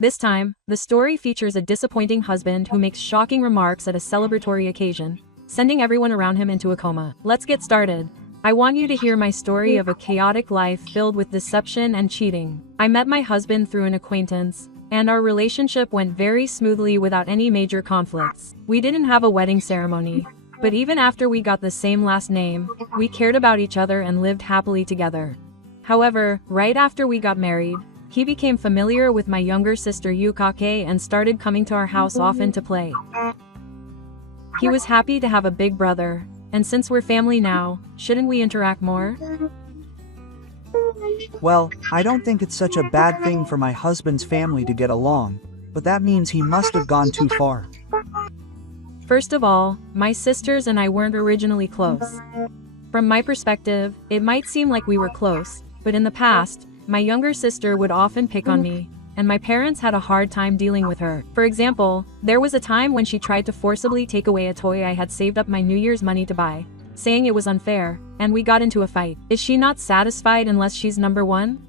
This time, the story features a disappointing husband who makes shocking remarks at a celebratory occasion, sending everyone around him into a coma. Let's get started. I want you to hear my story of a chaotic life filled with deception and cheating. I met my husband through an acquaintance, and our relationship went very smoothly without any major conflicts. We didn't have a wedding ceremony, but even after we got the same last name, we cared about each other and lived happily together. However, right after we got married, he became familiar with my younger sister Yukake and started coming to our house often to play. He was happy to have a big brother, and since we're family now, shouldn't we interact more? Well, I don't think it's such a bad thing for my husband's family to get along, but that means he must have gone too far. First of all, my sisters and I weren't originally close. From my perspective, it might seem like we were close, but in the past, my younger sister would often pick on me, and my parents had a hard time dealing with her. For example, there was a time when she tried to forcibly take away a toy I had saved up my New Year's money to buy, saying it was unfair, and we got into a fight. Is she not satisfied unless she's number one?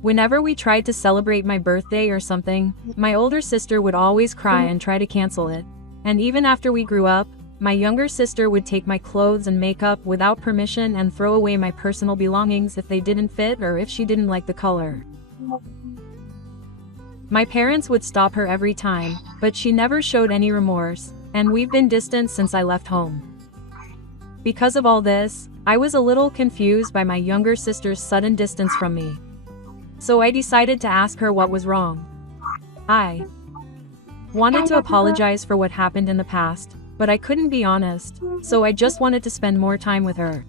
Whenever we tried to celebrate my birthday or something, my older sister would always cry and try to cancel it. And even after we grew up, my younger sister would take my clothes and makeup without permission and throw away my personal belongings if they didn't fit or if she didn't like the color. My parents would stop her every time, but she never showed any remorse, and we've been distant since I left home. Because of all this, I was a little confused by my younger sister's sudden distance from me. So I decided to ask her what was wrong. I wanted to apologize for what happened in the past, but I couldn't be honest, so I just wanted to spend more time with her.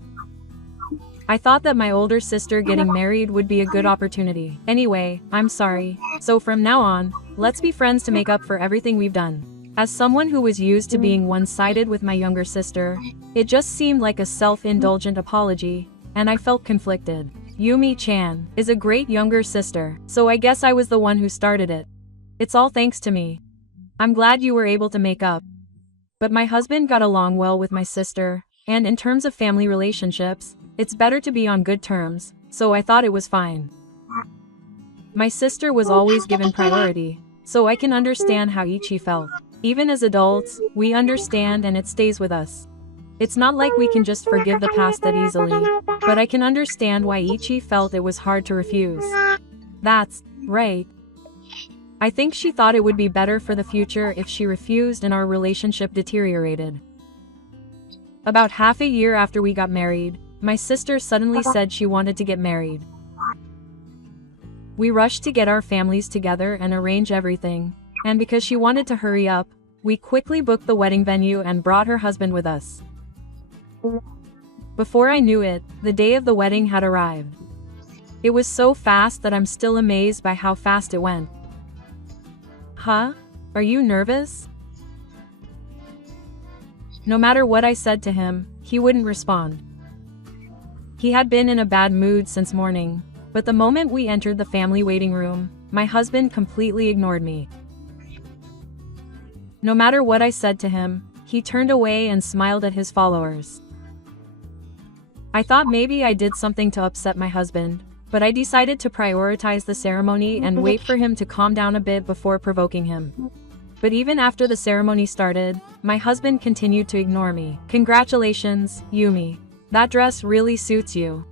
I thought that my older sister getting married would be a good opportunity. Anyway, I'm sorry. So from now on, let's be friends to make up for everything we've done. As someone who was used to being one-sided with my younger sister, it just seemed like a self-indulgent apology, and I felt conflicted. Yumi-chan is a great younger sister, so I guess I was the one who started it. It's all thanks to me. I'm glad you were able to make up. But my husband got along well with my sister, and in terms of family relationships, it's better to be on good terms, so I thought it was fine. My sister was always given priority, so I can understand how Ichi felt. Even as adults, we understand and it stays with us. It's not like we can just forgive the past that easily, but I can understand why Ichi felt it was hard to refuse. That's right. I think she thought it would be better for the future if she refused and our relationship deteriorated. About half a year after we got married, my sister suddenly said she wanted to get married. We rushed to get our families together and arrange everything, and because she wanted to hurry up, we quickly booked the wedding venue and brought her husband with us. Before I knew it, the day of the wedding had arrived. It was so fast that I'm still amazed by how fast it went. Huh? Are you nervous? No matter what I said to him, he wouldn't respond. He had been in a bad mood since morning, but the moment we entered the family waiting room, my husband completely ignored me. No matter what I said to him, he turned away and smiled at his followers. I thought maybe I did something to upset my husband, but I decided to prioritize the ceremony and wait for him to calm down a bit before provoking him. But even after the ceremony started, my husband continued to ignore me. Congratulations, Yumi. That dress really suits you.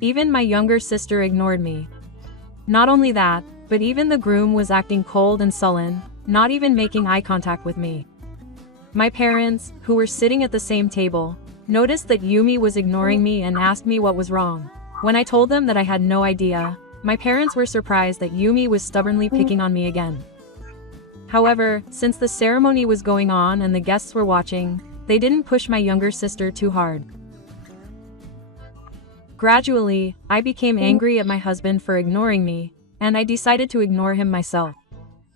Even my younger sister ignored me. Not only that, but even the groom was acting cold and sullen, not even making eye contact with me. My parents, who were sitting at the same table, noticed that Yumi was ignoring me and asked me what was wrong. When I told them that I had no idea, my parents were surprised that Yumi was stubbornly picking on me again. However, since the ceremony was going on and the guests were watching, they didn't push my younger sister too hard. Gradually, I became angry at my husband for ignoring me, and I decided to ignore him myself.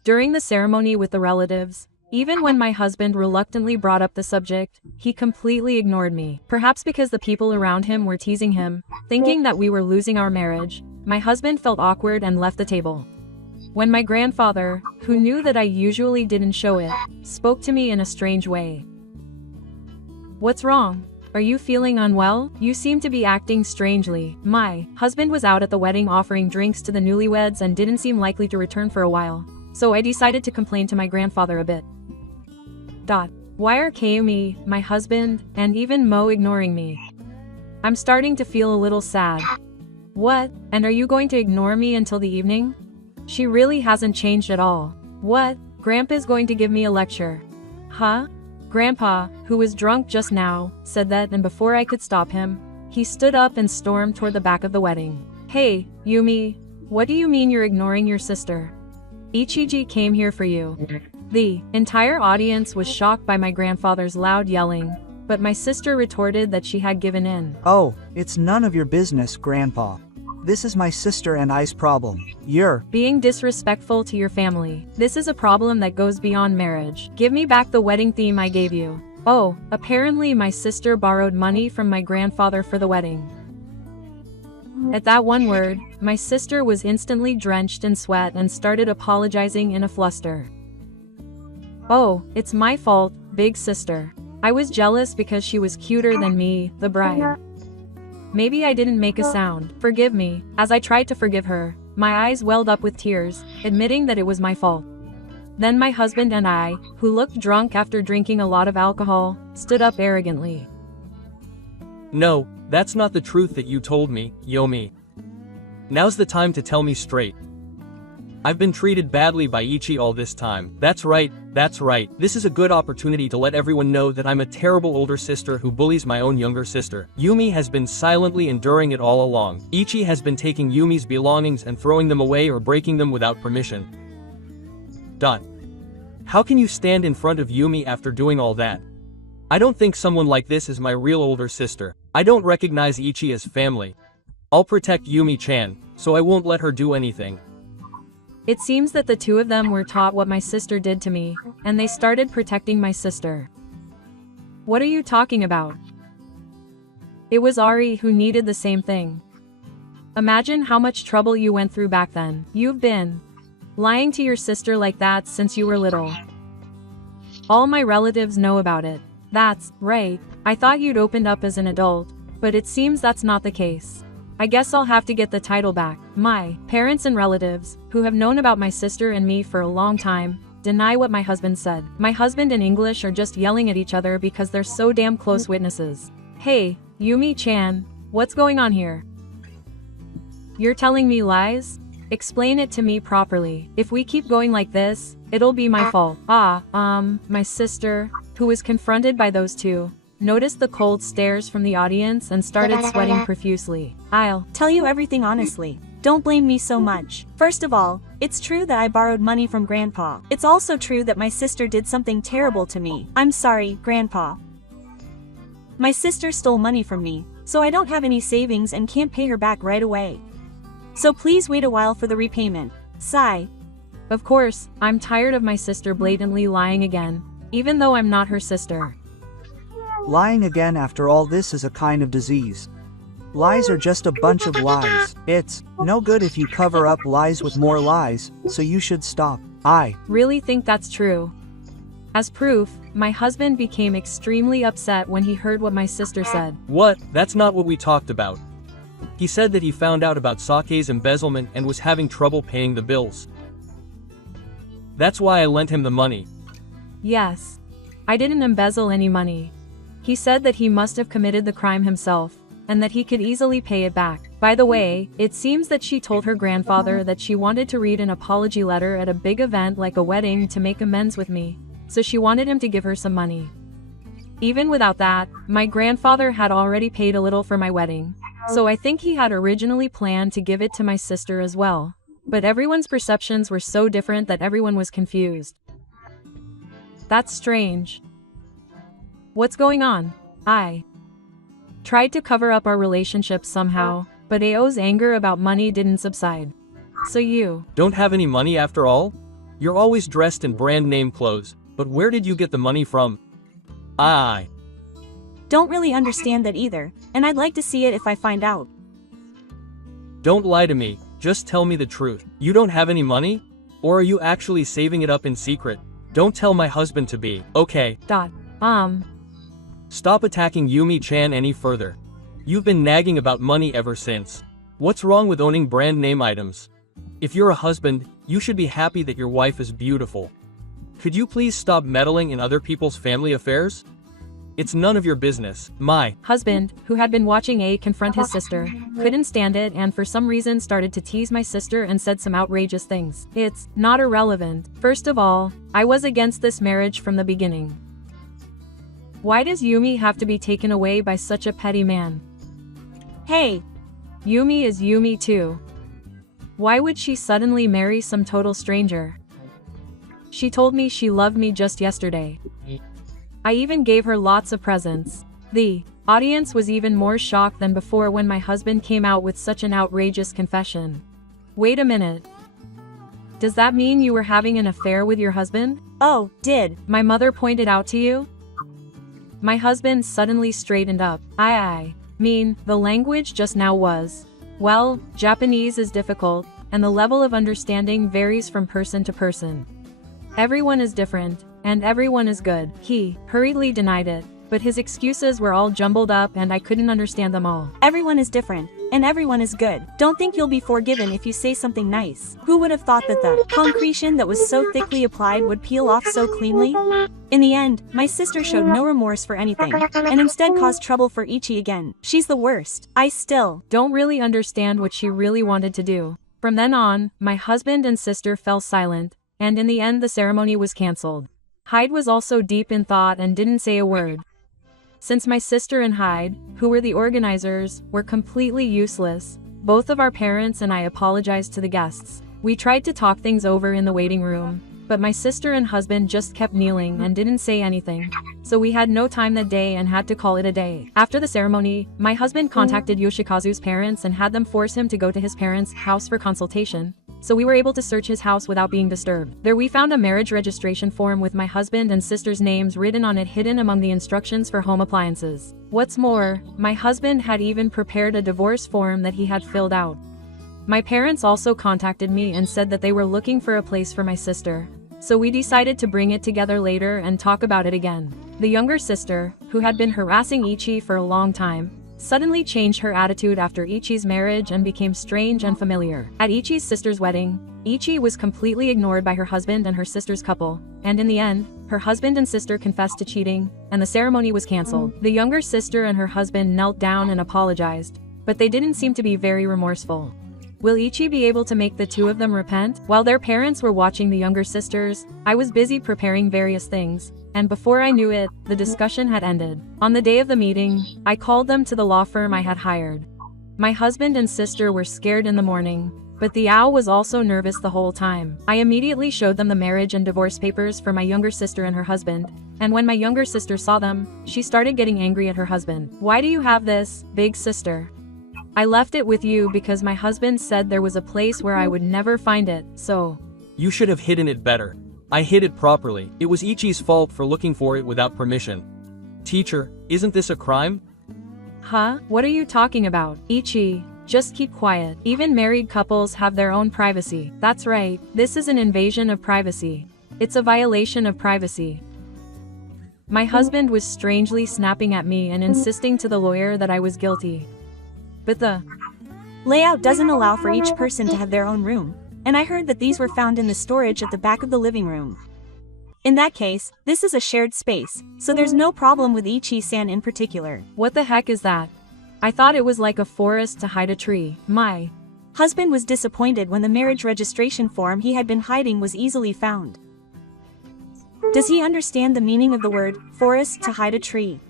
During the ceremony with the relatives, even when my husband reluctantly brought up the subject, he completely ignored me. Perhaps because the people around him were teasing him, thinking that we were losing our marriage, my husband felt awkward and left the table. When my grandfather, who knew that I usually didn't show it, spoke to me in a strange way. "What's wrong? Are you feeling unwell? You seem to be acting strangely. My husband was out at the wedding offering drinks to the newlyweds and didn't seem likely to return for a while. So I decided to complain to my grandfather a bit. Why are Kayumi, my husband, and even Mo ignoring me? I'm starting to feel a little sad. What? And are you going to ignore me until the evening? She really hasn't changed at all. What? Grandpa's going to give me a lecture. Huh? Grandpa, who was drunk just now, said that, and before I could stop him, he stood up and stormed toward the back of the wedding. Hey, Yumi, what do you mean you're ignoring your sister? Ichiji came here for you. The entire audience was shocked by my grandfather's loud yelling, but my sister retorted that she had given in. Oh, it's none of your business, Grandpa. This is my sister and I's problem. You're being disrespectful to your family. This is a problem that goes beyond marriage. Give me back the wedding theme I gave you. Oh, apparently my sister borrowed money from my grandfather for the wedding. At that one word, my sister was instantly drenched in sweat and started apologizing in a fluster. Oh, it's my fault, big sister. I was jealous because she was cuter than me, the bride. Maybe I didn't make a sound. Forgive me. As I tried to forgive her, my eyes welled up with tears, admitting that it was my fault. Then my husband and I, who looked drunk after drinking a lot of alcohol, stood up arrogantly. No, that's not the truth that you told me, Yomi. Now's the time to tell me straight. I've been treated badly by Ichi all this time. That's right. This is a good opportunity to let everyone know that I'm a terrible older sister who bullies my own younger sister. Yumi has been silently enduring it all along. Ichi has been taking Yumi's belongings and throwing them away or breaking them without permission. How can you stand in front of Yumi after doing all that? I don't think someone like this is my real older sister. I don't recognize Ichi as family. I'll protect Yumi-chan, so I won't let her do anything. It seems that the two of them were taught what my sister did to me, and they started protecting my sister. What are you talking about? It was Ari who needed the same thing. Imagine how much trouble you went through back then. You've been lying to your sister like that since you were little. All my relatives know about it. That's right. I thought you'd opened up as an adult, but it seems that's not the case. I guess I'll have to get the title back. My parents and relatives, who have known about my sister and me for a long time, deny what my husband said. My husband and English are just yelling at each other because they're so damn close witnesses. Hey, Yumi-chan, what's going on here? You're telling me lies? Explain it to me properly. If we keep going like this, it'll be my fault. My sister, who was confronted by those two, noticed the cold stares from the audience and started sweating profusely. I'll tell you everything honestly. Don't blame me so much. First of all, it's true that I borrowed money from Grandpa. It's also true that my sister did something terrible to me. I'm sorry, Grandpa. My sister stole money from me, so I don't have any savings and can't pay her back right away. So please wait a while for the repayment. Sigh. Of course, I'm tired of my sister blatantly lying again, even though I'm not her sister. lying again after all this is a kind of disease. Lies are just a bunch of lies. It's no good if you cover up lies with more lies, so you should stop. I really think that's true. As proof, my husband became extremely upset when he heard what my sister said. What? That's not what we talked about. He said that he found out about Sake's embezzlement and was having trouble paying the bills. That's why I lent him the money. Yes. I didn't embezzle any money. He said that he must have committed the crime himself, and that he could easily pay it back. By the way, it seems that she told her grandfather that she wanted to read an apology letter at a big event like a wedding to make amends with me, so she wanted him to give her some money. Even without that, my grandfather had already paid a little for my wedding, so I think he had originally planned to give it to my sister as well. But everyone's perceptions were so different that everyone was confused. That's strange. What's going on? I tried to cover up our relationship somehow, but Ao's anger about money didn't subside. So you don't have any money after all? You're always dressed in brand name clothes, but where did you get the money from? I don't really understand that either, and I'd like to see it if I find out. Don't lie to me, just tell me the truth. You don't have any money? Or are you actually saving it up in secret? Don't tell my husband to be, okay? Stop attacking Yumi-chan any further. You've been nagging about money ever since. What's wrong with owning brand name items? If you're a husband, you should be happy that your wife is beautiful. Could you please stop meddling in other people's family affairs? It's none of your business. My husband, who had been watching A confront his sister, couldn't stand it and for some reason started to tease my sister and said some outrageous things. It's not irrelevant. First of all, I was against this marriage from the beginning. Why does Yumi have to be taken away by such a petty man? Hey! Yumi is Yumi too. Why would she suddenly marry some total stranger? She told me she loved me just yesterday. I even gave her lots of presents. The audience was even more shocked than before when my husband came out with such an outrageous confession. Wait a minute. Does that mean you were having an affair with your husband? Oh, did my mother point it out to you? My husband suddenly straightened up. I mean, the language just now was. Well, Japanese is difficult, and the level of understanding varies from person to person. Everyone is different, and everyone is good. He hurriedly denied it, but his excuses were all jumbled up and I couldn't understand them all. Everyone is different, and everyone is good. Don't think you'll be forgiven if you say something nice. Who would have thought that the concretion that was so thickly applied would peel off so cleanly? In the end, my sister showed no remorse for anything, and instead caused trouble for Ichi again. She's the worst. I still don't really understand what she really wanted to do. From then on, my husband and sister fell silent, and in the end the ceremony was cancelled. Hyde was also deep in thought and didn't say a word. Since my sister and Hyde, who were the organizers, were completely useless, both of our parents and I apologized to the guests. We tried to talk things over in the waiting room, but my sister and husband just kept kneeling and didn't say anything, so we had no time that day and had to call it a day. After the ceremony, my husband contacted Yoshikazu's parents and had them force him to go to his parents' house for consultation, so we were able to search his house without being disturbed. There we found a marriage registration form with my husband and sister's names written on it hidden among the instructions for home appliances. What's more, my husband had even prepared a divorce form that he had filled out. My parents also contacted me and said that they were looking for a place for my sister, so we decided to bring it together later and talk about it again. The younger sister, who had been harassing Ichi for a long time, suddenly changed her attitude after Ichi's marriage and became strange and familiar. At Ichi's sister's wedding, Ichi was completely ignored by her husband and her sister's couple, and in the end, her husband and sister confessed to cheating, and the ceremony was cancelled. The younger sister and her husband knelt down and apologized, but they didn't seem to be very remorseful. Will Ichi be able to make the two of them repent? While their parents were watching the younger sisters, I was busy preparing various things, and before I knew it, the discussion had ended. On the day of the meeting, I called them to the law firm I had hired. My husband and sister were scared in the morning, but the owl was also nervous the whole time. I immediately showed them the marriage and divorce papers for my younger sister and her husband, and when my younger sister saw them, she started getting angry at her husband. Why do you have this, big sister? I left it with you because my husband said there was a place where I would never find it, so. You should have hidden it better. I hid it properly. It was Ichi's fault for looking for it without permission. Teacher, isn't this a crime? Huh? What are you talking about? Ichi, just keep quiet. Even married couples have their own privacy. That's right, this is an invasion of privacy. It's a violation of privacy. My husband was strangely snapping at me and insisting to the lawyer that I was guilty. But the layout doesn't allow for each person to have their own room, and I heard that these were found in the storage at the back of the living room. In that case, this is a shared space, so there's no problem with Ichi-san in particular. What the heck is that? I thought it was like a forest to hide a tree. My husband was disappointed when the marriage registration form he had been hiding was easily found. Does he understand the meaning of the word forest to hide a tree?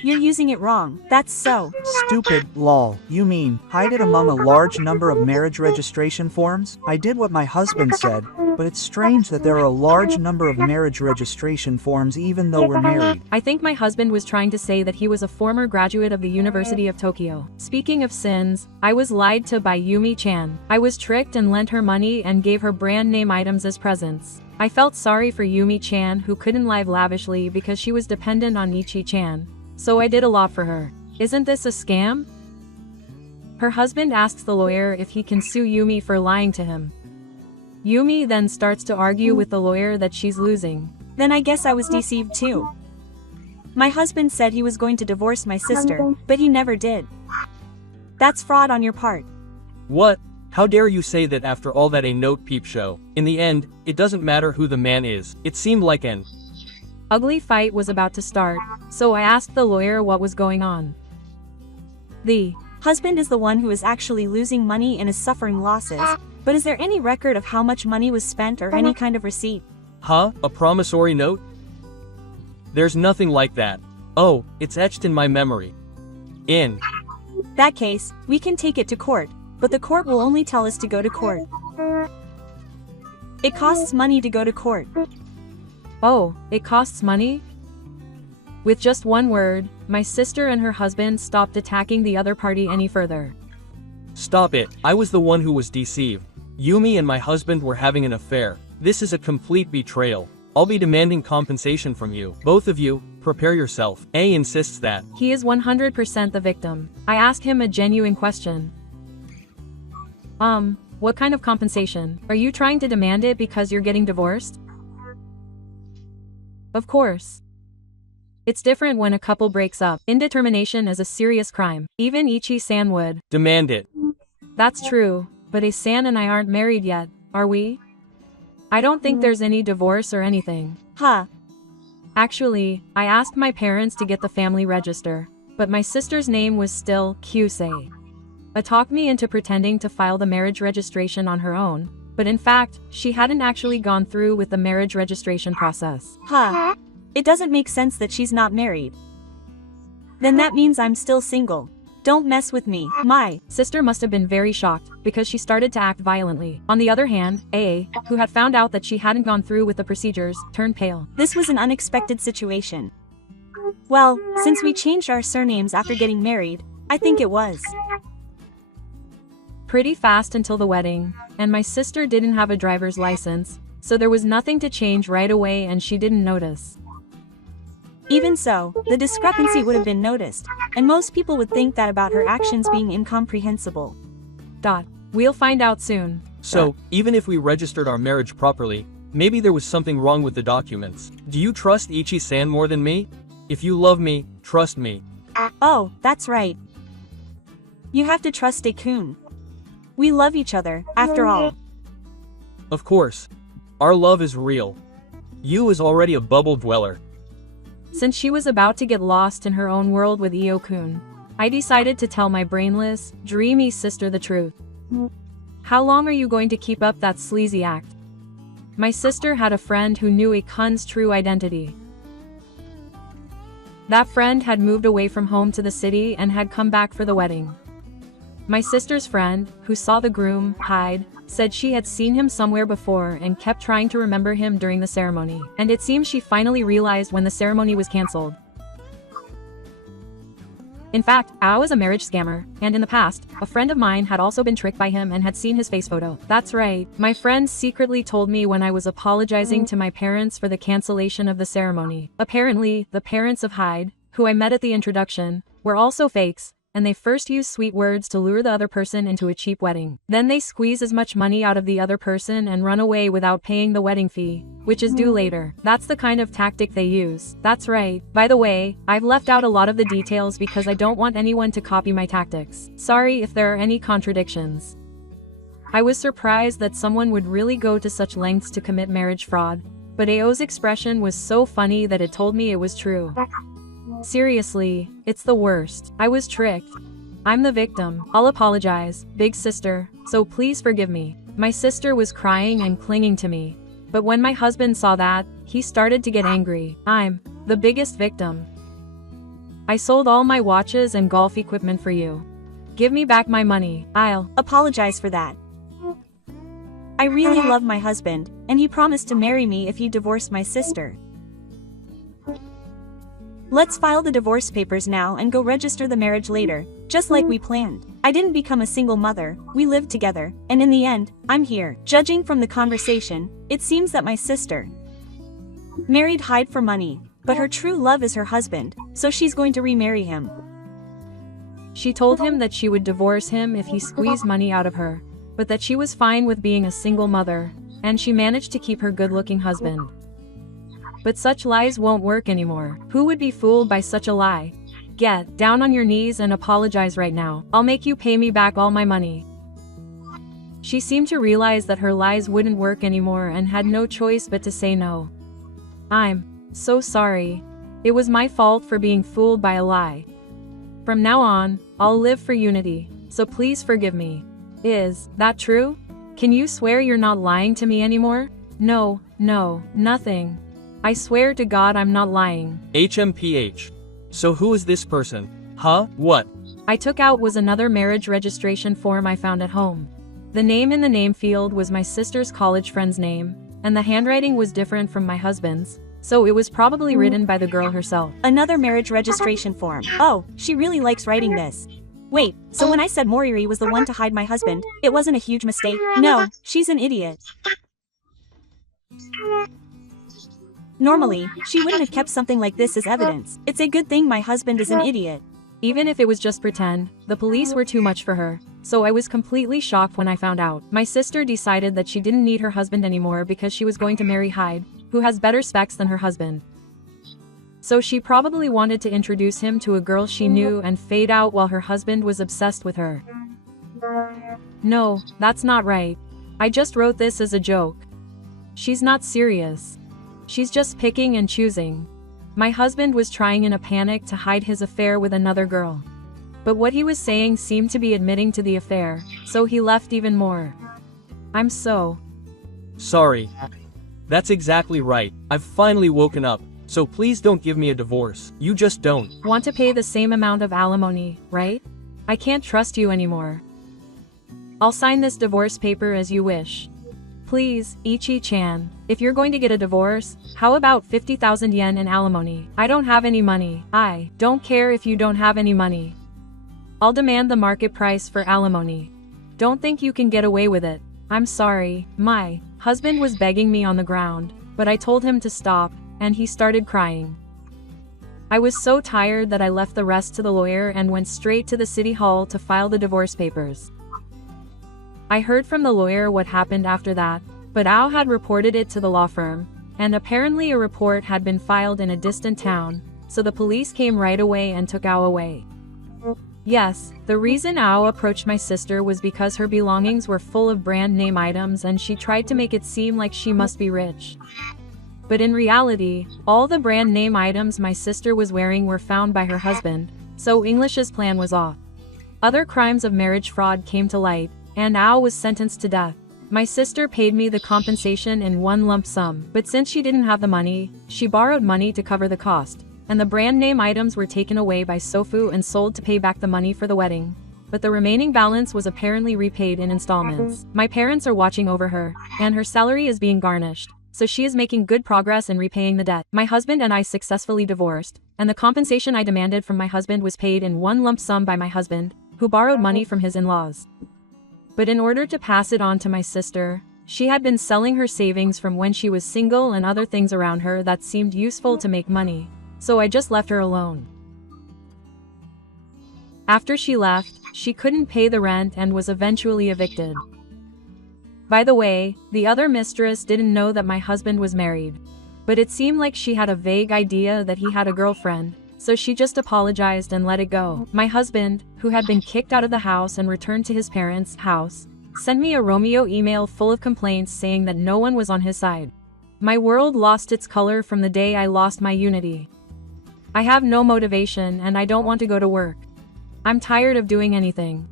You're using it wrong. That's so stupid. Lol. You mean, hide it among a large number of marriage registration forms? I did what my husband said, but it's strange that there are a large number of marriage registration forms even though we're married. I think my husband was trying to say that he was a former graduate of the University of Tokyo. Speaking of sins, I was lied to by Yumi-chan. I was tricked and lent her money and gave her brand name items as presents. I felt sorry for Yumi-chan who couldn't live lavishly because she was dependent on Ichi-chan. So I did a lot for her. Isn't this a scam? Her husband asks the lawyer if he can sue Yumi for lying to him. Yumi then starts to argue with the lawyer that she's losing. Then I guess I was deceived too. My husband said he was going to divorce my sister, but he never did. That's fraud on your part. What? How dare you say that after all that a note peep show? In the end, it doesn't matter who the man is. It seemed like an ugly fight was about to start, so I asked the lawyer what was going on. The husband is the one who is actually losing money and is suffering losses, but is there any record of how much money was spent or any kind of receipt? Huh? A promissory note? There's nothing like that. Oh, it's etched in my memory. In that case, we can take it to court, but the court will only tell us to go to court. It costs money to go to court. Oh, it costs money? With just one word, my sister and her husband stopped attacking the other party any further. Stop it, I was the one who was deceived. Yumi and my husband were having an affair. This is a complete betrayal. I'll be demanding compensation from you. Both of you, prepare yourself. A insists that he is 100% the victim. I asked him a genuine question. What kind of compensation? Are you trying to demand it because you're getting divorced? Of course. It's different when a couple breaks up. Indetermination is a serious crime. Even Ichi-san would demand it. That's true, but A-san and I aren't married yet, are we? I don't think there's any divorce or anything. Huh. Actually, I asked my parents to get the family register, but my sister's name was still Kyusei. Talked me into pretending to file the marriage registration on her own, but in fact, she hadn't actually gone through with the marriage registration process. Huh. It doesn't make sense that she's not married. Then that means I'm still single. Don't mess with me. My sister must have been very shocked, because she started to act violently. On the other hand, A, who had found out that she hadn't gone through with the procedures, turned pale. This was an unexpected situation. Well, since we changed our surnames after getting married, I think it was pretty fast until the wedding, and my sister didn't have a driver's license, so there was nothing to change right away and she didn't notice. Even so, the discrepancy would have been noticed, and most people would think that about her actions being incomprehensible. We'll find out soon. So, even if we registered our marriage properly, maybe there was something wrong with the documents. Do you trust Ichi-san more than me? If you love me, trust me. Oh, that's right. You have to trust A-kun. We love each other, after all. Of course. Our love is real. You is already a bubble dweller. Since she was about to get lost in her own world with Io-kun, I decided to tell my brainless, dreamy sister the truth. How long are you going to keep up that sleazy act? My sister had a friend who knew A-kun's true identity. That friend had moved away from home to the city and had come back for the wedding. My sister's friend, who saw the groom, Hyde, said she had seen him somewhere before and kept trying to remember him during the ceremony, and it seems she finally realized when the ceremony was cancelled. In fact, Ao is a marriage scammer, and in the past, a friend of mine had also been tricked by him and had seen his face photo. That's right, my friend secretly told me when I was apologizing to my parents for the cancellation of the ceremony. Apparently, the parents of Hyde, who I met at the introduction, were also fakes, and they first use sweet words to lure the other person into a cheap wedding. Then they squeeze as much money out of the other person and run away without paying the wedding fee, which is due later. That's the kind of tactic they use. That's right. By the way, I've left out a lot of the details because I don't want anyone to copy my tactics. Sorry if there are any contradictions. I was surprised that someone would really go to such lengths to commit marriage fraud, but Ao's expression was so funny that it told me it was true. Seriously, it's the worst. I was tricked. I'm the victim. I'll apologize, big sister, so please forgive me. My sister was crying and clinging to me. But when my husband saw that, he started to get angry. I'm the biggest victim. I sold all my watches and golf equipment for you. Give me back my money. I'll apologize for that. I really love my husband, and he promised to marry me if he divorced my sister. Let's file the divorce papers now and go register the marriage later, just like we planned. I didn't become a single mother, we lived together, and in the end, I'm here. Judging from the conversation, it seems that my sister married Hyde for money, but her true love is her husband, so she's going to remarry him. She told him that she would divorce him if he squeezed money out of her, but that she was fine with being a single mother, and she managed to keep her good-looking husband. But such lies won't work anymore. Who would be fooled by such a lie? Get down on your knees and apologize right now. I'll make you pay me back all my money. She seemed to realize that her lies wouldn't work anymore and had no choice but to say no. I'm so sorry. It was my fault for being fooled by a lie. From now on, I'll live for unity, so please forgive me. Is that true? Can you swear you're not lying to me anymore? No, nothing. I swear to God I'm not lying. HMPH. So who is this person? Huh? What? I took out was another marriage registration form I found at home. The name in the name field was my sister's college friend's name, and the handwriting was different from my husband's, so it was probably written by the girl herself. Another marriage registration form. Oh, she really likes writing this. Wait, so when I said Moriri was the one to hide my husband, it wasn't a huge mistake? No, she's an idiot. Normally, she wouldn't have kept something like this as evidence. It's a good thing my husband is an idiot. Even if it was just pretend, the police were too much for her, so I was completely shocked when I found out. My sister decided that she didn't need her husband anymore because she was going to marry Hyde, who has better specs than her husband. So she probably wanted to introduce him to a girl she knew and fade out while her husband was obsessed with her. No, that's not right. I just wrote this as a joke. She's not serious. She's just picking and choosing. My husband was trying in a panic to hide his affair with another girl. But what he was saying seemed to be admitting to the affair, so he left even more. I'm so sorry. That's exactly right. I've finally woken up, so please don't give me a divorce. You just don't want to pay the same amount of alimony, right? I can't trust you anymore. I'll sign this divorce paper as you wish. Please, Ichi-chan, if you're going to get a divorce, how about 50,000 yen in alimony? I don't have any money. I don't care if you don't have any money. I'll demand the market price for alimony. Don't think you can get away with it. I'm sorry. My husband was begging me on the ground, but I told him to stop, and he started crying. I was so tired that I left the rest to the lawyer and went straight to the city hall to file the divorce papers. I heard from the lawyer what happened after that, but Ao had reported it to the law firm, and apparently a report had been filed in a distant town, so the police came right away and took Ao away. Yes, the reason Ao approached my sister was because her belongings were full of brand name items and she tried to make it seem like she must be rich. But in reality, all the brand name items my sister was wearing were found by her husband, so English's plan was off. Other crimes of marriage fraud came to light, and Ao was sentenced to death. My sister paid me the compensation in one lump sum, but since she didn't have the money, she borrowed money to cover the cost, and the brand name items were taken away by Sofu and sold to pay back the money for the wedding. But the remaining balance was apparently repaid in installments. My parents are watching over her, and her salary is being garnished, so she is making good progress in repaying the debt. My husband and I successfully divorced, and the compensation I demanded from my husband was paid in one lump sum by my husband, who borrowed money from his in-laws. But in order to pass it on to my sister, she had been selling her savings from when she was single and other things around her that seemed useful to make money, so I just left her alone. After she left, she couldn't pay the rent and was eventually evicted. By the way, the other mistress didn't know that my husband was married, but it seemed like she had a vague idea that he had a girlfriend, so she just apologized and let it go. My husband, who had been kicked out of the house and returned to his parents' house, sent me a Romeo email full of complaints saying that no one was on his side. My world lost its color from the day I lost my unity. I have no motivation and I don't want to go to work. I'm tired of doing anything.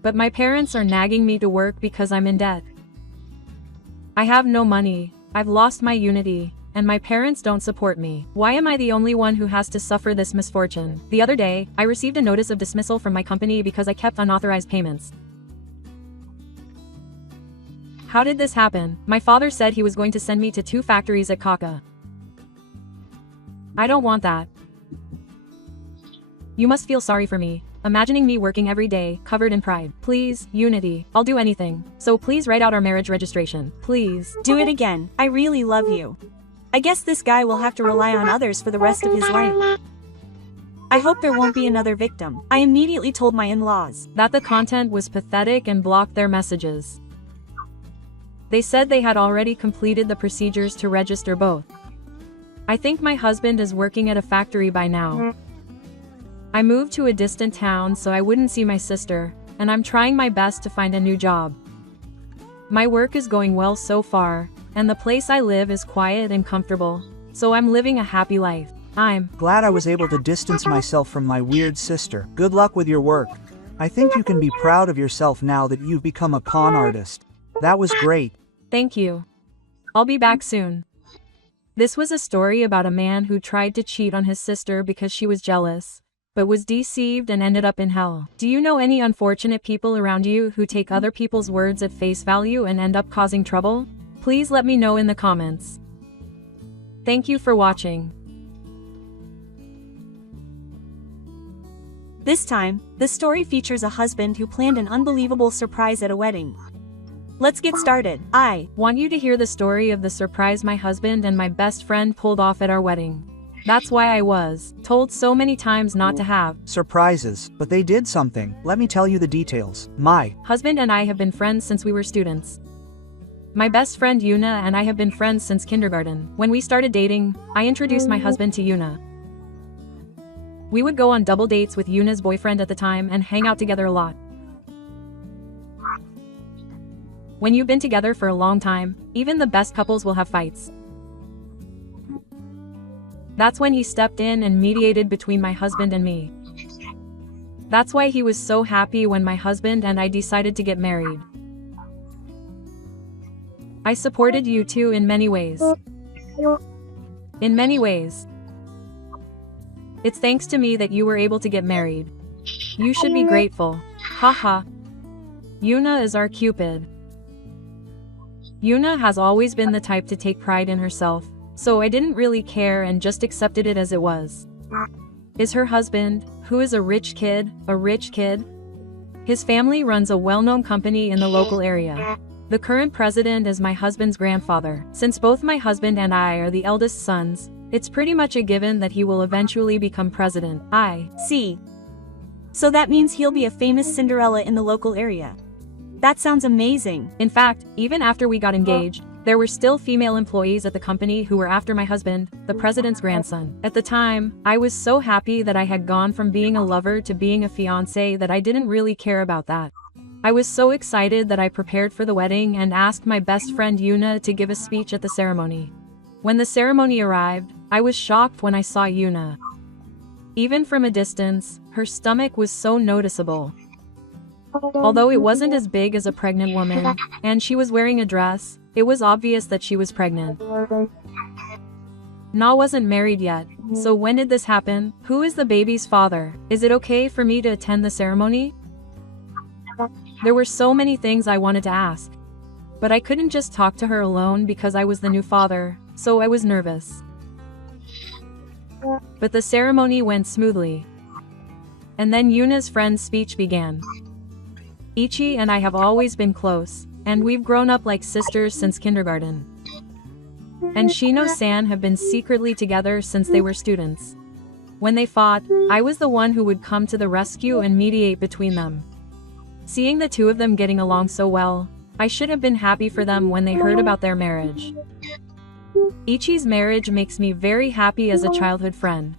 But my parents are nagging me to work because I'm in debt. I have no money, I've lost my unity, and my parents don't support me. Why am I the only one who has to suffer this misfortune? The other day, I received a notice of dismissal from my company because I kept unauthorized payments. How did this happen? My father said he was going to send me to 2 factories at Kaka. I don't want that. You must feel sorry for me, imagining me working every day, covered in pride. Please, Unity, I'll do anything. So please write out our marriage registration. Please. Do it again. I really love you. I guess this guy will have to rely on others for the rest of his life. I hope there won't be another victim. I immediately told my in-laws that the content was pathetic and blocked their messages. They said they had already completed the procedures to register both. I think my husband is working at a factory by now. I moved to a distant town so I wouldn't see my sister, and I'm trying my best to find a new job. My work is going well so far, and the place I live is quiet and comfortable, so I'm living a happy life. I'm Glad I was able to distance myself from my weird sister. Good luck with your work. I think you can be proud of yourself now that you've become a con artist. That was great. Thank you. I'll be back soon. This was a story about a man who tried to cheat on his sister because she was jealous, but was deceived and ended up in hell. Do you know any unfortunate people around you who take other people's words at face value and end up causing trouble? Please let me know in the comments. Thank you for watching. This time, the story features a husband who planned an unbelievable surprise at a wedding. Let's get started. I Want you to hear the story of the surprise my husband and my best friend pulled off at our wedding. That's why I was told so many times not to have Surprises, but they did something. Let me tell you the details. My husband and I have been friends since we were students. My best friend Yuna and I have been friends since kindergarten. When we started dating, I introduced my husband to Yuna. We would go on double dates with Yuna's boyfriend at the time and hang out together a lot. When you've been together for a long time, even the best couples will have fights. That's when he stepped in and mediated between my husband and me. That's why he was so happy when my husband and I decided to get married. I supported you too in many ways. In many ways. It's thanks to me that you were able to get married. You should be grateful. Haha. Yuna is our Cupid. Yuna has always been the type to take pride in herself, so I didn't really care and just accepted it as it was. Is her husband, who is a rich kid, a rich kid? His family runs a well-known company in the local area. The current president is my husband's grandfather. Since both my husband and I are the eldest sons, it's pretty much a given that he will eventually become president. I see. So that means he'll be a famous Cinderella in the local area. That sounds amazing. In fact, even after we got engaged, there were still female employees at the company who were after my husband, the president's grandson. At the time, I was so happy that I had gone from being a lover to being a fiancé that I didn't really care about that. I was so excited that I prepared for the wedding and asked my best friend Yuna to give a speech at the ceremony. When the ceremony arrived, I was shocked when I saw Yuna. Even from a distance, her stomach was so noticeable. Although it wasn't as big as a pregnant woman, and she was wearing a dress, it was obvious that she was pregnant. Na wasn't married yet, so when did this happen? Who is the baby's father? Is it okay for me to attend the ceremony? There were so many things I wanted to ask. But I couldn't just talk to her alone because I was the new father, so I was nervous. But the ceremony went smoothly. And then Yuna's friend's speech began. Ichi and I have always been close, and we've grown up like sisters since kindergarten. And Shino-san have been secretly together since they were students. When they fought, I was the one who would come to the rescue and mediate between them. Seeing the two of them getting along so well, I should have been happy for them when they heard about their marriage. Ichi's marriage makes me very happy as a childhood friend.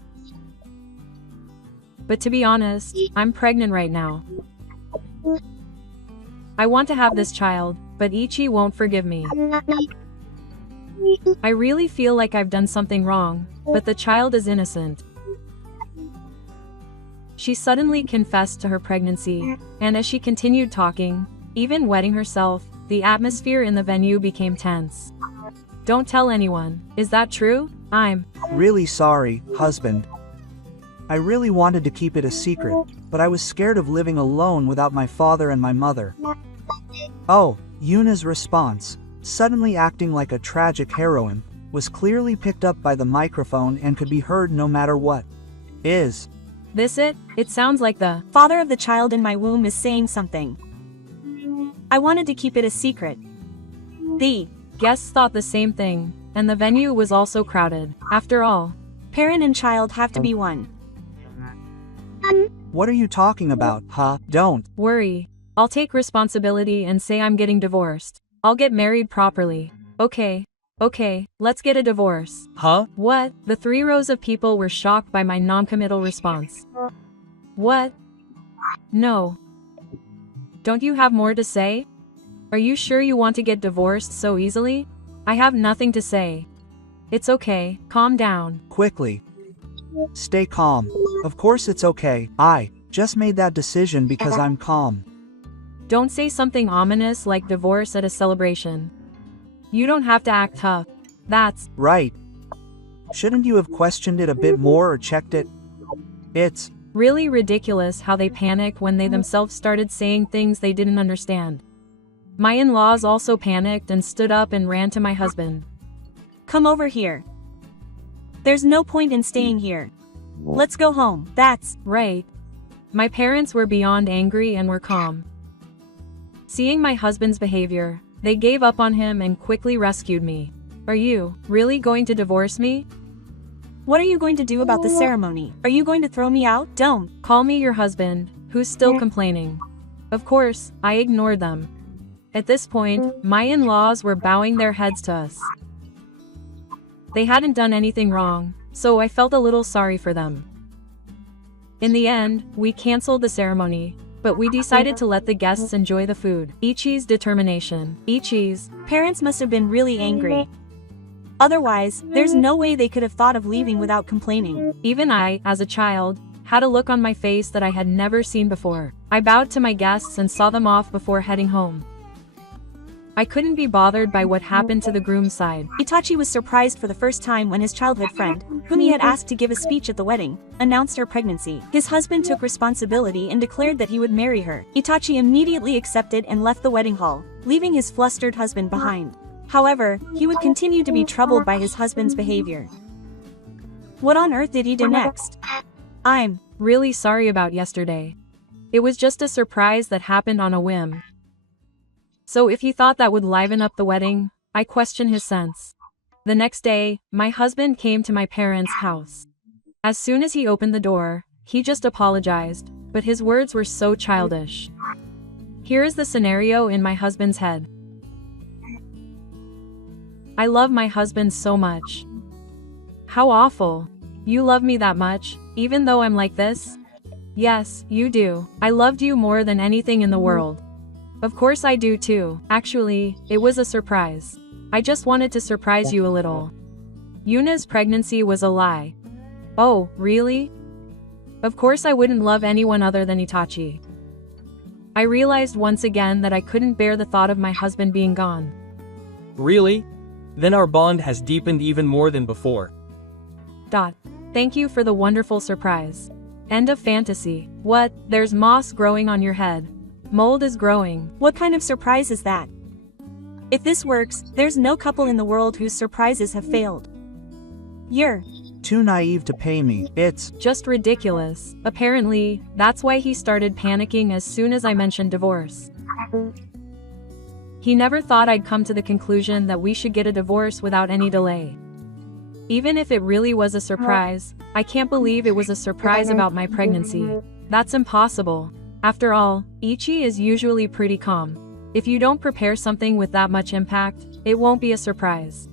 But to be honest, I'm pregnant right now. I want to have this child, but Ichi won't forgive me. I really feel like I've done something wrong, but the child is innocent. She suddenly confessed to her pregnancy, and as she continued talking, even wetting herself, the atmosphere in the venue became tense. Don't tell anyone, is that true? I'm really sorry, husband. I really wanted to keep it a secret, but I was scared of living alone without my father and my mother. Oh, Yuna's response, suddenly acting like a tragic heroine, was clearly picked up by the microphone and could be heard no matter what. Is this it? It sounds like the father of the child in my womb is saying something. I wanted to keep it a secret. The guests thought the same thing, and the venue was also crowded. After all, parent and child have to be one. What are you talking about, huh? Don't worry. I'll take responsibility and say I'm getting divorced. I'll get married properly. Okay. Okay, let's get a divorce. Huh? What? The 3 rows of people were shocked by my non-committal response. What? No. Don't you have more to say? Are you sure you want to get divorced so easily? I have nothing to say. It's okay, calm down. Quickly. Stay calm. Of course it's okay. I just made that decision because I'm calm. Don't say something ominous like divorce at a celebration. You don't have to act tough. That's Right. Shouldn't you have questioned it a bit more or checked it? It's really ridiculous how they panic when they themselves started saying things they didn't understand. My in-laws also panicked and stood up and ran to my husband. Come over here. There's no point in staying here. Let's go home. That's Right. My parents were beyond angry and were calm. Seeing my husband's behavior, they gave up on him and quickly rescued me. Are you really going to divorce me? What are you going to do about the ceremony? Are you going to throw me out? Don't. Call me your husband, who's still complaining. Of course, I ignored them. At this point, my in-laws were bowing their heads to us. They hadn't done anything wrong, so I felt a little sorry for them. In the end, we canceled the ceremony, but we decided to let the guests enjoy the food. 2ch's determination. 2ch's Parents must have been really angry. Otherwise, there's no way they could have thought of leaving without complaining. Even I, as a child, had a look on my face that I had never seen before. I bowed to my guests and saw them off before heading home. I couldn't be bothered by what happened to the groom's side. 2ch was surprised for the first time when his childhood friend, whom he had asked to give a speech at the wedding, announced her pregnancy. His husband took responsibility and declared that he would marry her. 2ch immediately accepted and left the wedding hall, leaving his flustered husband behind. However, he would continue to be troubled by his husband's behavior. What on earth did he do next? I'm really sorry about yesterday. It was just a surprise that happened on a whim. So if he thought that would liven up the wedding, I question his sense. The next day, my husband came to my parents' house. As soon as he opened the door, he just apologized, but his words were so childish. Here is the scenario in my husband's head. I love my husband so much. How awful. You love me that much, even though I'm like this? Yes, you do. I loved you more than anything in the world. Of course I do too. Actually, it was a surprise. I just wanted to surprise you a little. Yuna's pregnancy was a lie. Oh, really? Of course I wouldn't love anyone other than 2ch. I realized once again that I couldn't bear the thought of my husband being gone. Really? Then our bond has deepened even more than before. Thank you for the wonderful surprise. End of fantasy. What? There's moss growing on your head. Mold is growing. What kind of surprise is that? If this works, there's no couple in the world whose surprises have failed. You're too naive to pay me. It's just ridiculous. Apparently, that's why he started panicking as soon as I mentioned divorce. He never thought I'd come to the conclusion that we should get a divorce without any delay. Even if it really was a surprise, I can't believe it was a surprise about my pregnancy. That's impossible. After all, 2ch is usually pretty calm. If you don't prepare something with that much impact, it won't be a surprise.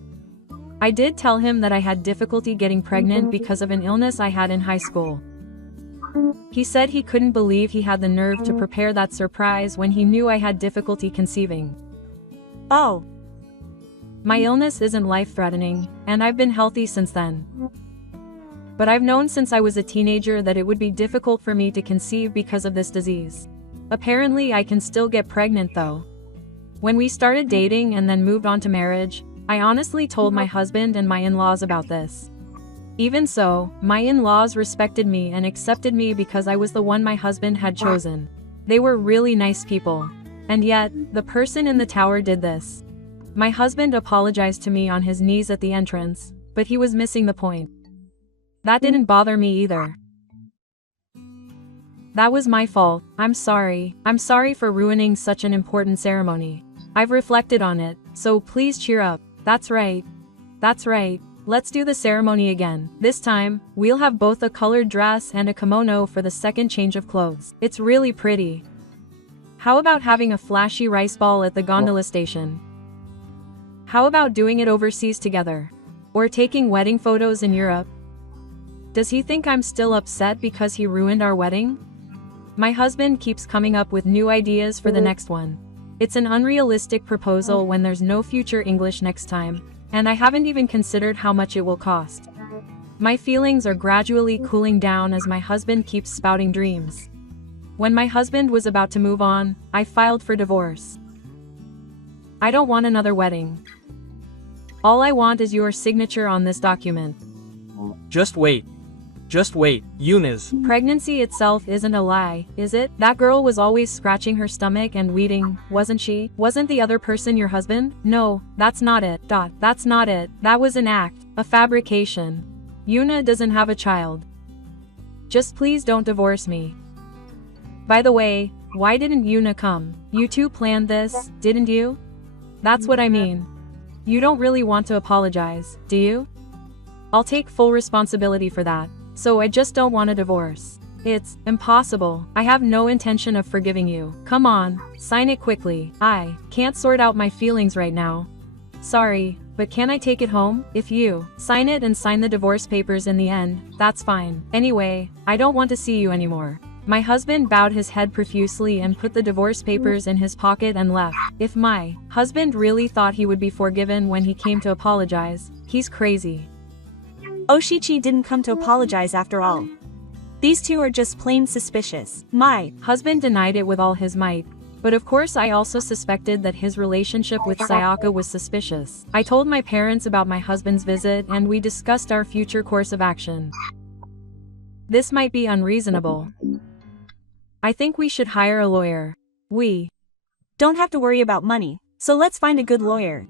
I did tell him that I had difficulty getting pregnant because of an illness I had in high school. He said he couldn't believe he had the nerve to prepare that surprise when he knew I had difficulty conceiving. Oh. My illness isn't life-threatening, and I've been healthy since then. But I've known since I was a teenager that it would be difficult for me to conceive because of this disease. Apparently I can still get pregnant though. When we started dating and then moved on to marriage, I honestly told my husband and my in-laws about this. Even so, my in-laws respected me and accepted me because I was the one my husband had chosen. They were really nice people. And yet, the person in the tower did this. My husband apologized to me on his knees at the entrance, but he was missing the point. That didn't bother me either. That was my fault. I'm sorry. I'm sorry for ruining such an important ceremony. I've reflected on it, so please cheer up. That's right. That's right. Let's do the ceremony again. This time, we'll have both a colored dress and a kimono for the second change of clothes. It's really pretty. How about having a flashy rice ball at the gondola station? How about doing it overseas together? Or taking wedding photos in Europe? Does he think I'm still upset because he ruined our wedding? My husband keeps coming up with new ideas for the next one. It's an unrealistic proposal when there's no future English next time, and I haven't even considered how much it will cost. My feelings are gradually cooling down as my husband keeps spouting dreams. When my husband was about to move on, I filed for divorce. I don't want another wedding. All I want is your signature on this document. Just wait. Just wait, Eunice. Pregnancy itself isn't a lie, is it? That girl was always scratching her stomach and weeding, wasn't she? Wasn't the other person your husband? No, that's not it. That's not it. That was an act, a fabrication. Yuna doesn't have a child. Just please don't divorce me. By the way, why didn't Yuna come? You two planned this, didn't you? That's what I mean. You don't really want to apologize, do you? I'll take full responsibility for that. So I just don't want a divorce. It's impossible. I have no intention of forgiving you. Come on, sign it quickly. I can't sort out my feelings right now. Sorry, but can I take it home? If you sign it and sign the divorce papers in the end, that's fine. Anyway, I don't want to see you anymore. My husband bowed his head profusely and put the divorce papers in his pocket and left. If my husband really thought he would be forgiven when he came to apologize, he's crazy. 2ch didn't come to apologize after all. These two are just plain suspicious. My husband denied it with all his might. But of course I also suspected that his relationship with Sayaka was suspicious. I told my parents about my husband's visit and we discussed our future course of action. This might be unreasonable. I think we should hire a lawyer. We don't have to worry about money, so let's find a good lawyer.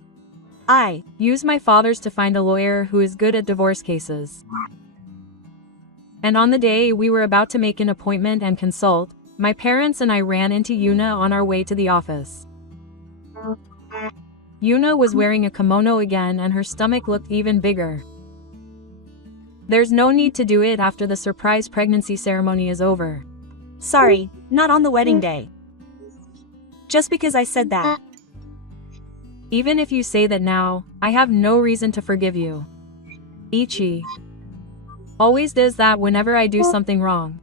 I use my father's to find a lawyer who is good at divorce cases. And on the day we were about to make an appointment and consult, my parents and I ran into Yuna on our way to the office. Yuna was wearing a kimono again and her stomach looked even bigger. There's no need to do it after the surprise pregnancy ceremony is over. Sorry, not on the wedding day. Just because I said that. Even if you say that now, I have no reason to forgive you. Ichi always does that whenever I do something wrong.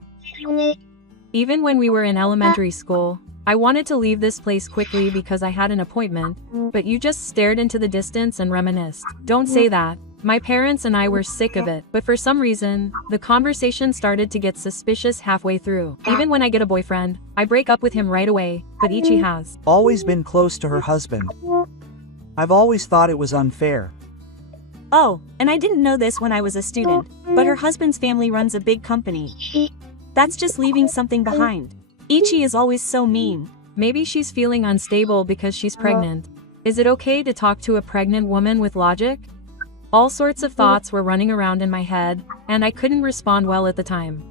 Even when we were in elementary school, I wanted to leave this place quickly because I had an appointment, but you just stared into the distance and reminisced. Don't say that. My parents and I were sick of it, but for some reason, the conversation started to get suspicious halfway through. Even when I get a boyfriend, I break up with him right away, but Ichi has always been close to her husband. I've always thought it was unfair. Oh, and I didn't know this when I was a student, but her husband's family runs a big company. That's just leaving something behind. Ichi is always so mean. Maybe she's feeling unstable because she's pregnant. Is it okay to talk to a pregnant woman with logic? All sorts of thoughts were running around in my head, and I couldn't respond well at the time.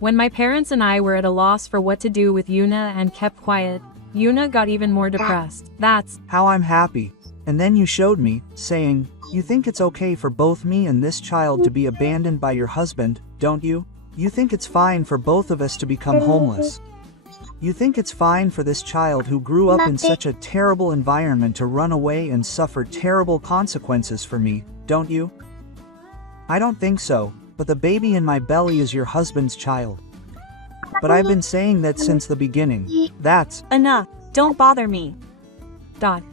When my parents and I were at a loss for what to do with Yuna and kept quiet, Yuna got even more depressed. That's how I'm happy. And then you showed me, saying, you think it's okay for both me and this child to be abandoned by your husband, don't you? You think it's fine for both of us to become homeless. You think it's fine for this child who grew up in such a terrible environment to run away and suffer terrible consequences for me, don't you? I don't think so, but the baby in my belly is your husband's child. But I've been saying that since the beginning. That's enough. Don't bother me.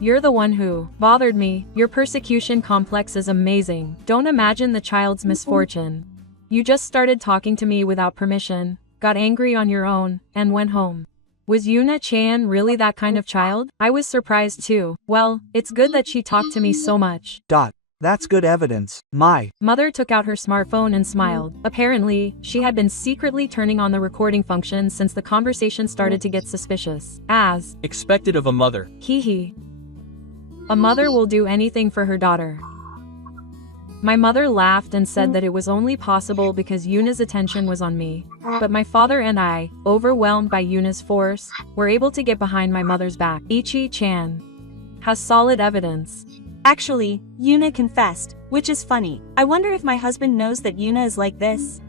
You're the one who bothered me. Your persecution complex is amazing. Don't imagine the child's misfortune. You just started talking to me without permission, got angry on your own, and went home. Was Yuna-chan really that kind of child? I was surprised too. Well, it's good that she talked to me so much. That's good evidence. My mother took out her smartphone and smiled. Apparently, she had been secretly turning on the recording function since the conversation started to get suspicious. As expected of a mother. Hee. A mother will do anything for her daughter. My mother laughed and said that it was only possible because Yuna's attention was on me. But my father and I, overwhelmed by Yuna's force, were able to get behind my mother's back. Ichi-chan has solid evidence. Actually, Yuna confessed, which is funny. I wonder if my husband knows that Yuna is like this.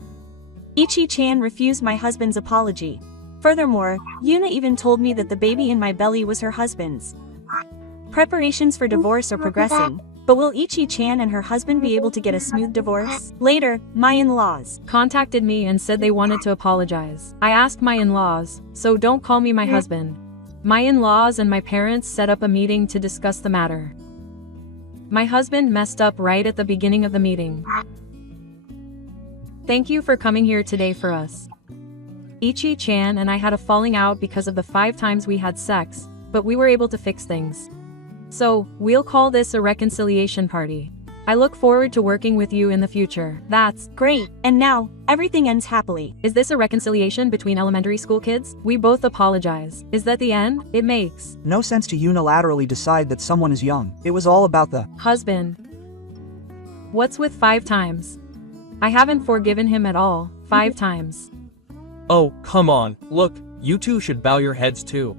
Ichi-chan refused my husband's apology. Furthermore, Yuna even told me that the baby in my belly was her husband's. Preparations for divorce are progressing. But will Ichi-chan and her husband be able to get a smooth divorce? Later, my in-laws contacted me and said they wanted to apologize. I asked my in-laws, so don't call me my husband. My in-laws and my parents set up a meeting to discuss the matter. My husband messed up right at the beginning of the meeting. Thank you for coming here today for us. Ichi-chan and I had a falling out because of the 5 times we had sex, but we were able to fix things. So, we'll call this a reconciliation party. I look forward to working with you in the future. That's great, and now, everything ends happily. Is this a reconciliation between elementary school kids? We both apologize. Is that the end? It makes No sense to unilaterally decide that someone is young. It was all about the husband. What's with 5 times? I haven't forgiven him at all. 5 times. Oh, come on, look, you two should bow your heads too.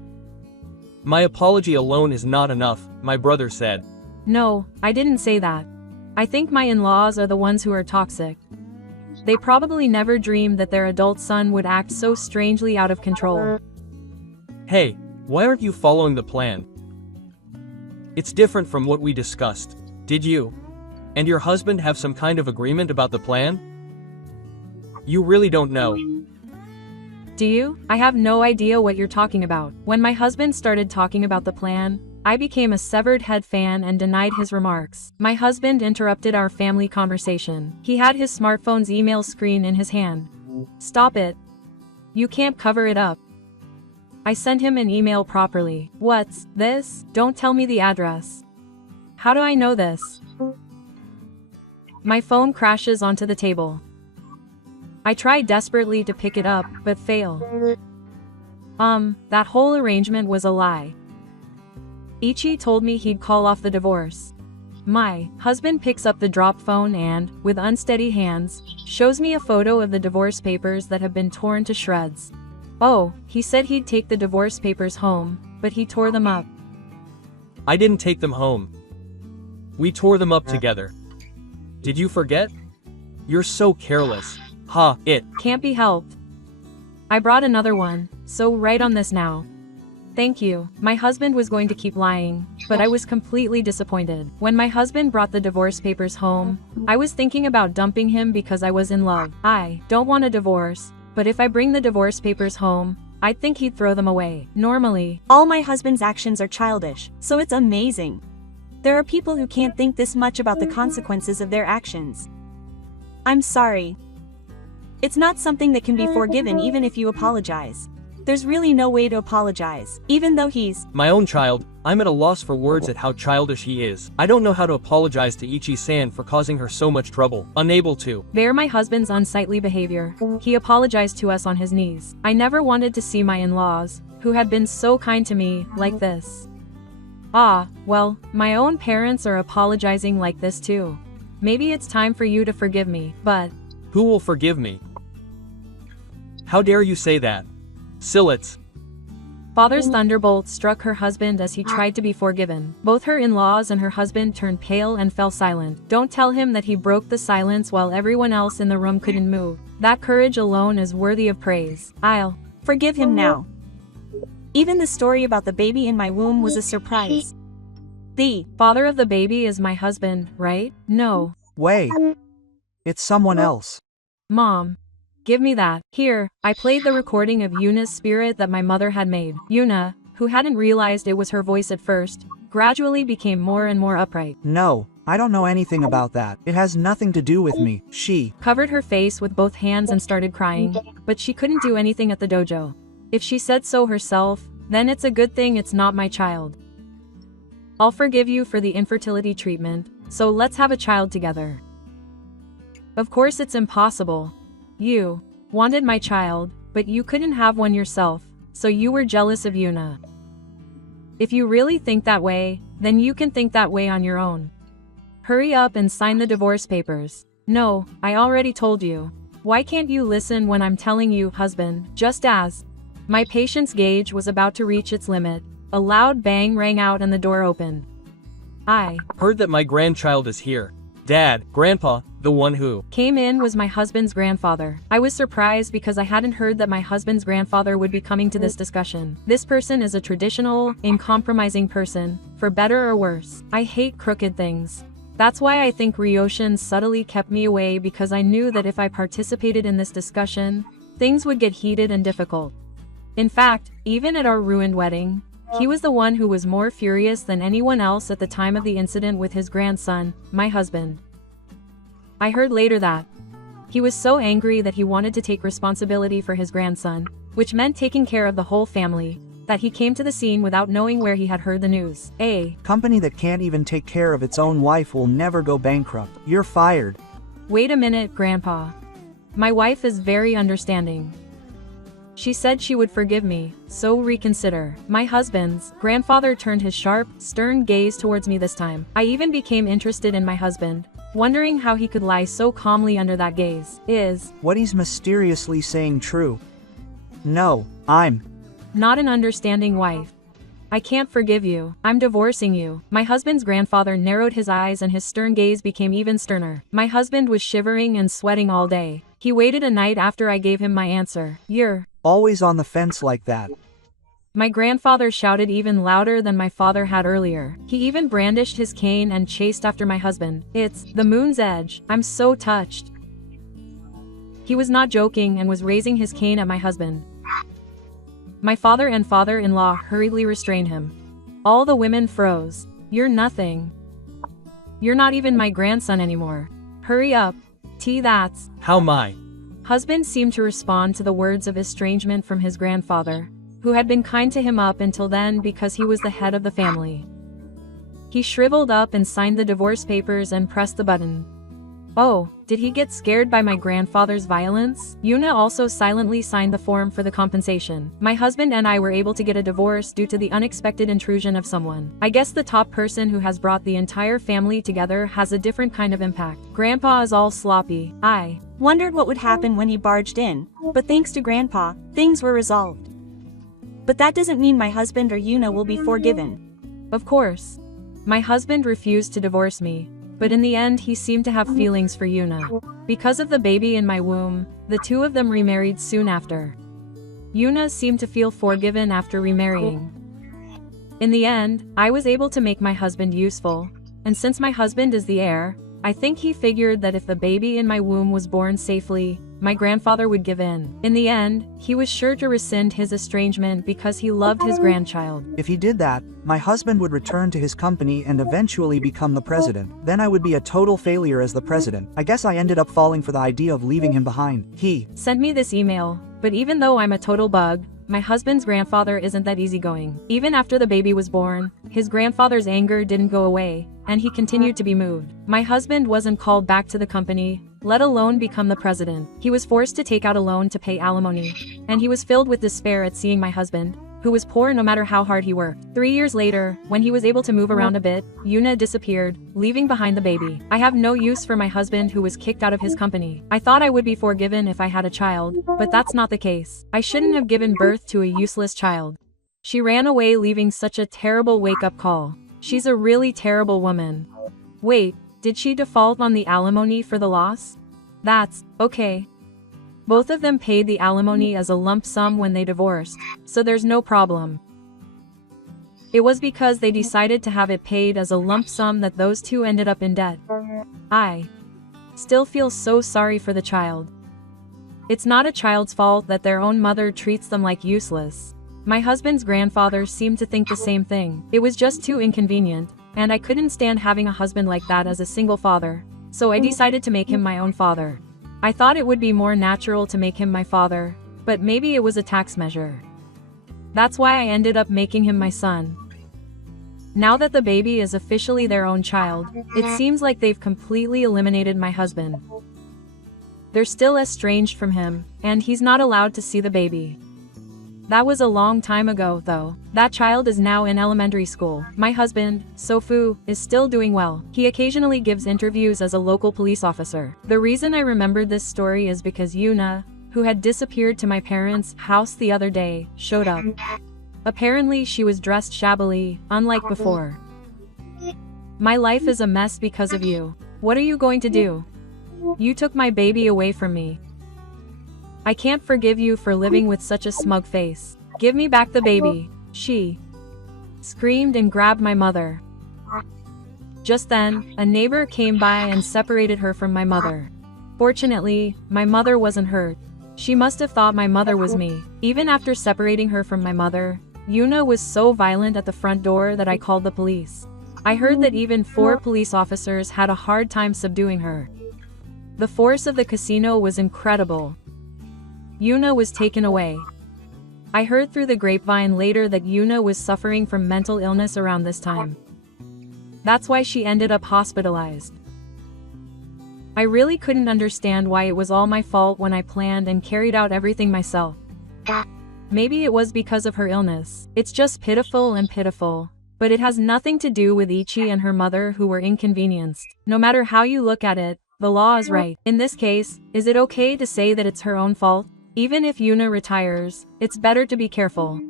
My apology alone is not enough, my brother said. No, I didn't say that. I think my in-laws are the ones who are toxic. They probably never dreamed that their adult son would act so strangely out of control. Hey, why aren't you following the plan? It's different from what we discussed. Did you and your husband have some kind of agreement about the plan? You really don't know. Do you? I have no idea what you're talking about. When my husband started talking about the plan, I became a severed head fan and denied his remarks. My husband interrupted our family conversation. He had his smartphone's email screen in his hand. Stop it. You can't cover it up. I sent him an email properly. What's this? Don't tell me the address. How do I know this? My phone crashes onto the table. I try desperately to pick it up, but fail. That whole arrangement was a lie. Ichi told me he'd call off the divorce. My husband picks up the drop phone and, with unsteady hands, shows me a photo of the divorce papers that have been torn to shreds. Oh, he said he'd take the divorce papers home, but he tore them up. I didn't take them home. We tore them up together. Did you forget? You're so careless. Ha, it can't be helped. I brought another one, so write on this now. Thank you. My husband was going to keep lying, but I was completely disappointed. When my husband brought the divorce papers home, I was thinking about dumping him because I was in love. I don't want a divorce, but if I bring the divorce papers home, I'd think he'd throw them away. Normally, all my husband's actions are childish, so it's amazing. There are people who can't think this much about the consequences of their actions. I'm sorry. It's not something that can be forgiven even if you apologize. There's really no way to apologize, even though he's my own child. I'm at a loss for words at how childish he is. I don't know how to apologize to Ichi-san for causing her so much trouble. Unable to bear my husband's unsightly behavior, he apologized to us on his knees. I never wanted to see my in-laws, who had been so kind to me, like this. Ah, well, my own parents are apologizing like this too. Maybe it's time for you to forgive me, but who will forgive me? How dare you say that? Silits. Father's thunderbolt struck her husband as he tried to be forgiven. Both her in-laws and her husband turned pale and fell silent. Don't tell him that he broke the silence while everyone else in the room couldn't move. That courage alone is worthy of praise. I'll forgive him now. Even the story about the baby in my womb was a surprise. The father of the baby is my husband, right? No. Way. It's someone else. Mom. Give me that. Here, I played the recording of Yuna's spirit that my mother had made. Yuna, who hadn't realized it was her voice at first, gradually became more and more upright. No, I don't know anything about that. It has nothing to do with me. She covered her face with both hands and started crying, but she couldn't do anything at the dojo. If she said so herself, then it's a good thing it's not my child. I'll forgive you for the infertility treatment, so let's have a child together. Of course it's impossible. You wanted my child, but you couldn't have one yourself, so you were jealous of Yuna. If you really think that way, then you can think that way on your own. Hurry up and sign the divorce papers. No, I already told you. Why can't you listen when I'm telling you, husband? Just as my patience gauge was about to reach its limit, a loud bang rang out and the door opened. I heard that my grandchild is here. Dad, Grandpa, the one who came in was my husband's grandfather. I was surprised because I hadn't heard that my husband's grandfather would be coming to this discussion. This person is a traditional, uncompromising person, for better or worse. I hate crooked things. That's why I think Ryoshin subtly kept me away, because I knew that if I participated in this discussion, things would get heated and difficult. In fact, even at our ruined wedding, he was the one who was more furious than anyone else at the time of the incident with his grandson, my husband. I heard later that he was so angry that he wanted to take responsibility for his grandson, which meant taking care of the whole family, that he came to the scene without knowing where he had heard the news. A company that can't even take care of its own wife will never go bankrupt. You're fired. Wait a minute, Grandpa. My wife is very understanding. She said she would forgive me, so reconsider. My husband's grandfather turned his sharp, stern gaze towards me this time. I even became interested in my husband, wondering how he could lie so calmly under that gaze. Is what he's mysteriously saying true? No, I'm not an understanding wife. I can't forgive you. I'm divorcing you. My husband's grandfather narrowed his eyes and his stern gaze became even sterner. My husband was shivering and sweating all day. He waited a night after I gave him my answer. You're always on the fence like that. My grandfather shouted even louder than my father had earlier. He even brandished his cane and chased after my husband. It's the moon's edge. I'm so touched. He was not joking and was raising his cane at my husband. My father and father-in-law hurriedly restrained him. All the women froze. You're nothing. You're not even my grandson anymore. Hurry up. That's How my husband seemed to respond to the words of estrangement from his grandfather, who had been kind to him up until then because he was the head of the family. He shriveled up and signed the divorce papers and pressed the button. Oh, did he get scared by my grandfather's violence? Yuna also silently signed the form for the compensation. My husband and I were able to get a divorce due to the unexpected intrusion of someone. I guess the top person who has brought the entire family together has a different kind of impact. Grandpa is all sloppy. I wondered what would happen when he barged in, but thanks to Grandpa, things were resolved. But that doesn't mean my husband or Yuna will be forgiven. Of course. My husband refused to divorce me, but in the end he seemed to have feelings for Yuna. Because of the baby in my womb, the two of them remarried soon after. Yuna seemed to feel forgiven after remarrying. In the end, I was able to make my husband useful, and since my husband is the heir, I think he figured that if the baby in my womb was born safely, my grandfather would give in. In the end, he was sure to rescind his estrangement because he loved his grandchild. If he did that, my husband would return to his company and eventually become the president. Then I would be a total failure as the president. I guess I ended up falling for the idea of leaving him behind. He sent me this email, but even though I'm a total bug, my husband's grandfather isn't that easygoing. Even after the baby was born, his grandfather's anger didn't go away, and he continued to be moved. My husband wasn't called back to the company, let alone become the president. He was forced to take out a loan to pay alimony, and he was filled with despair at seeing my husband, who was poor no matter how hard he worked. 3 years later, when he was able to move around a bit, Yuna disappeared, leaving behind the baby. I have no use for my husband who was kicked out of his company. I thought I would be forgiven if I had a child, but that's not the case. I shouldn't have given birth to a useless child. She ran away, leaving such a terrible wake-up call. She's a really terrible woman. Wait, did she default on the alimony for the loss? That's okay. Both of them paid the alimony as a lump sum when they divorced, so there's no problem. It was because they decided to have it paid as a lump sum that those two ended up in debt. I still feel so sorry for the child. It's not a child's fault that their own mother treats them like useless. My husband's grandfather seemed to think the same thing. It was just too inconvenient, and I couldn't stand having a husband like that as a single father, so I decided to make him my own father. I thought it would be more natural to make him my father, but maybe it was a tax measure. That's why I ended up making him my son. Now that the baby is officially their own child, it seems like they've completely eliminated my husband. They're still estranged from him, and he's not allowed to see the baby. That was a long time ago, though. That child is now in elementary school. My husband, Sofu, is still doing well. He occasionally gives interviews as a local police officer. The reason I remembered this story is because Yuna, who had disappeared to my parents' house the other day, showed up. Apparently she was dressed shabbily, unlike before. My life is a mess because of you. What are you going to do? You took my baby away from me. I can't forgive you for living with such a smug face. Give me back the baby. She screamed and grabbed my mother. Just then, a neighbor came by and separated her from my mother. Fortunately, my mother wasn't hurt. She must have thought my mother was me. Even after separating her from my mother, Yuna was so violent at the front door that I called the police. I heard that even 4 police officers had a hard time subduing her. The force of the casino was incredible. Yuna was taken away. I heard through the grapevine later that Yuna was suffering from mental illness around this time. That's why she ended up hospitalized. I really couldn't understand why it was all my fault when I planned and carried out everything myself. Maybe it was because of her illness. It's just pitiful and pitiful. But it has nothing to do with Ichi and her mother who were inconvenienced. No matter how you look at it, the law is right. In this case, is it okay to say that it's her own fault? Even if Yuna retires, it's better to be careful.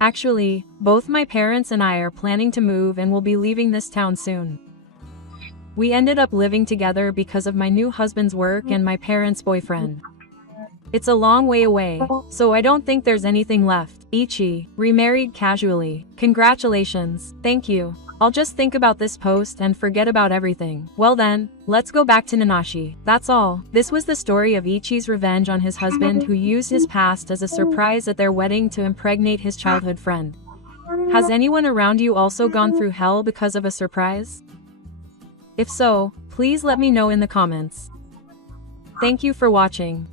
Actually, both my parents and I are planning to move and will be leaving this town soon. We ended up living together because of my new husband's work and my parents' boyfriend. It's a long way away, so I don't think there's anything left. Ichi, remarried casually. Congratulations. Thank you. I'll just think about this post and forget about everything. Well then, let's go back to Nanashi. That's all. This was the story of Ichi's revenge on his husband who used his past as a surprise at their wedding to impregnate his childhood friend. Has anyone around you also gone through hell because of a surprise? If so, please let me know in the comments. Thank you for watching.